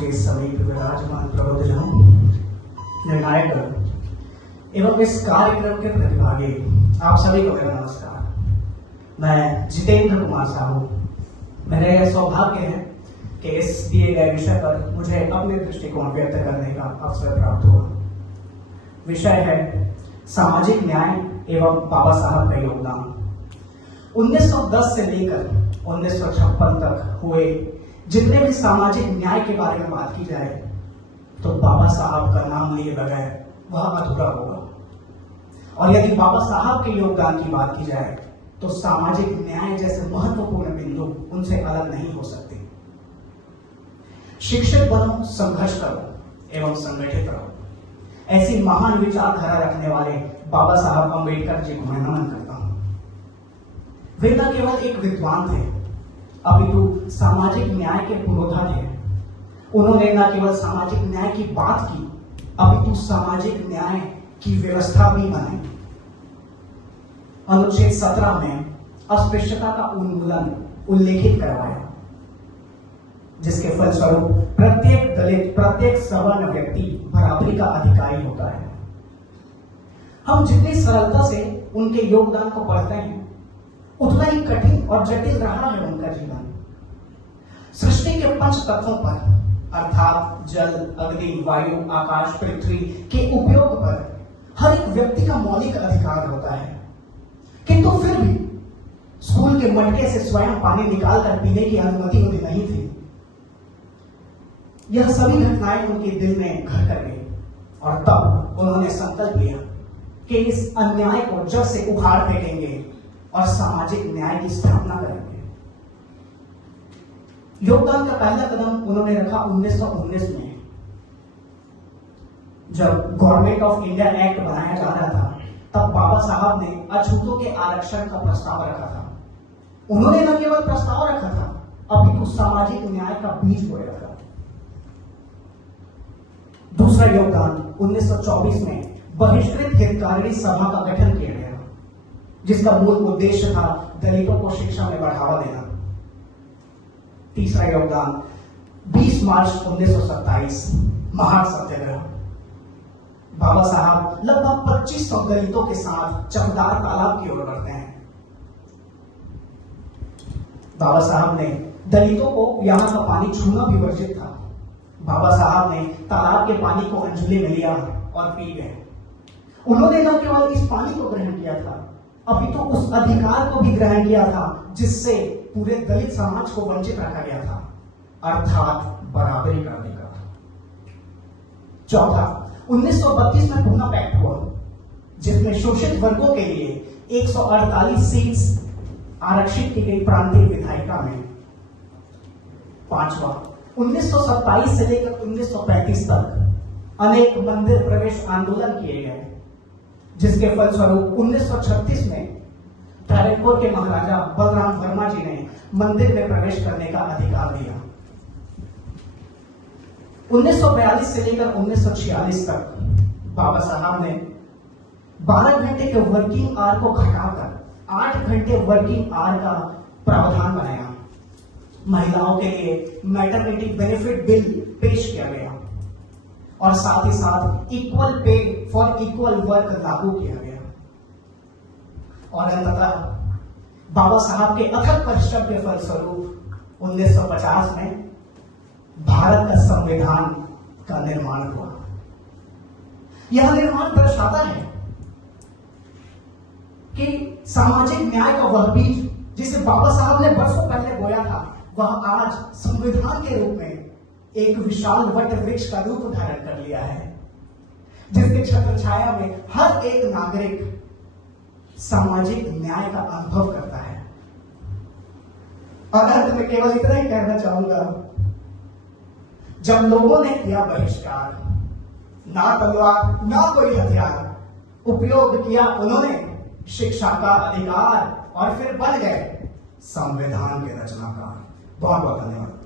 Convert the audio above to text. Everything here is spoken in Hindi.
के समीप विराजमान प्रबुद्धजनों, निर्णायक एवं इस कार्यक्रम के प्रतिभागी आप सभी को मेरा नमस्कार। मैं जितेंद्र कुमार साहू। मेरा यह सौभाग्य है कि इस दिए गए विषय पर मुझे अपने दृष्टिकोण व्यक्त करने का अवसर प्राप्त हुआ। विषय है सामाजिक न्याय एवं बाबा साहब का योगदान। 1910 से लेकर 1956 तक हुए जितने भी सामाजिक न्याय के बारे में बात की जाए तो बाबा साहब का नाम लिए बगैर वह अधूरा होगा। और यदि बाबा साहब के योगदान की बात की जाए तो सामाजिक न्याय जैसे महत्वपूर्ण बिंदु उनसे अलग नहीं हो सकते। शिक्षित बनो, संघर्ष करो एवं संगठित रहो, ऐसी महान विचारधारा रखने वाले बाबा साहब अम्बेडकर जी को मैं नमन करता हूं। वे न केवल एक विद्वान थे अपितु सामाजिक न्याय के पुरोधा थे। उन्होंने न केवल सामाजिक न्याय की बात की अपितु सामाजिक न्याय की व्यवस्था भी बनाई। अनुच्छेद 17 में अस्पृश्यता का उन्मूलन उल्लेखित करवाया, जिसके फलस्वरूप प्रत्येक दलित, प्रत्येक सवर्ण व्यक्ति बराबरी का अधिकारी होता है। हम जितनी सरलता से उनके योगदान को पढ़ते हैं उतना ही कठिन और जटिल रहा है उनका जीवन। सृष्टि के 5 तत्वों पर अर्थात जल, अग्नि, वायु, आकाश, पृथ्वी के उपयोग पर हर एक व्यक्ति का मौलिक अधिकार होता है, किंतु फिर भी स्कूल के मटके से स्वयं पानी निकालकर पीने की अनुमति उन्हें नहीं थी। यह सभी घटनाएं उनके दिल में घर कर गई और तब उन्होंने संकल्प लिया कि इस अन्याय को जड़ से उखाड़ फेंकेंगे और सामाजिक न्याय की स्थापना करेंगे। योगदान का पहला कदम उन्होंने रखा 1919 में, जब गवर्नमेंट ऑफ इंडिया एक्ट बनाया जा रहा था। तब बाबा साहब ने अछूतों के आरक्षण का प्रस्ताव रखा था। उन्होंने न केवल प्रस्ताव रखा था अपितु सामाजिक न्याय का बीज बोया था। दूसरा योगदान 1924 में बहिष्कृत हितकारिणी सभा का गठन किया गया, जिसका मूल उद्देश्य था दलितों को शिक्षा में बढ़ावा देना। तीसरा योगदान 20 मार्च 1927 महार सत्याग्रह। बाबा साहब लगभग 2500 दलितों के साथ चकदार तालाब की ओर बढ़ते हैं। बाबा साहब ने दलितों को यहां का पानी छूना भी वर्जित था। बाबा साहब ने तालाब के पानी को अंजलि में लिया और पी गए। उन्होंने न केवल इस पानी को ग्रहण किया था अपितु उस अधिकार को भी ग्रहण किया था जिससे पूरे दलित समाज को वंचित रखा गया था, अर्थात बराबरी का अधिकार। चौथा, 1932 में पूना पैक्ट हुआ, जिसमें शोषित वर्गों के लिए 148 सीट्स आरक्षित की गई प्रांतीय विधायिका में। पांचवा, 1927 से लेकर 1935 तक अनेक मंदिर प्रवेश आंदोलन किए गए, जिसके फलस्वरूप 1936 में ट्रावनकोर के महाराजा बलराम वर्मा जी ने मंदिर में प्रवेश करने का अधिकार दिया। 1942 से लेकर 1946 तक बाबा साहब ने 12 घंटे के वर्किंग आवर को घटाकर 8 घंटे वर्किंग आवर का प्रावधान बनाया। महिलाओं के लिए मैटरनिटी बेनिफिट बिल पेश किया गया और साथ ही साथ equal pay for equal work लागू किया गया। और अंततः बाबा साहब के अथक परिश्रम के फलस्वरूप 1950 में भारत का संविधान का निर्माण हुआ। यह निर्माण दर्शाता है कि सामाजिक न्याय का वह बीज जिसे बाबा साहब ने बरसों पहले बोया था, वह आज संविधान के रूप में एक विशाल वट वृक्ष का रूप धारण कर लिया है, जिसके छत्र छाया में हर एक नागरिक सामाजिक न्याय का अनुभव करता है। और अंत में केवल इतना ही कहना चाहूंगा, जब लोगों ने किया बहिष्कार, ना तलवार ना कोई हथियार, उपयोग किया उन्होंने शिक्षा का अधिकार और फिर बन गए संविधान के रचनाकार। बहुत बहुत धन्यवाद।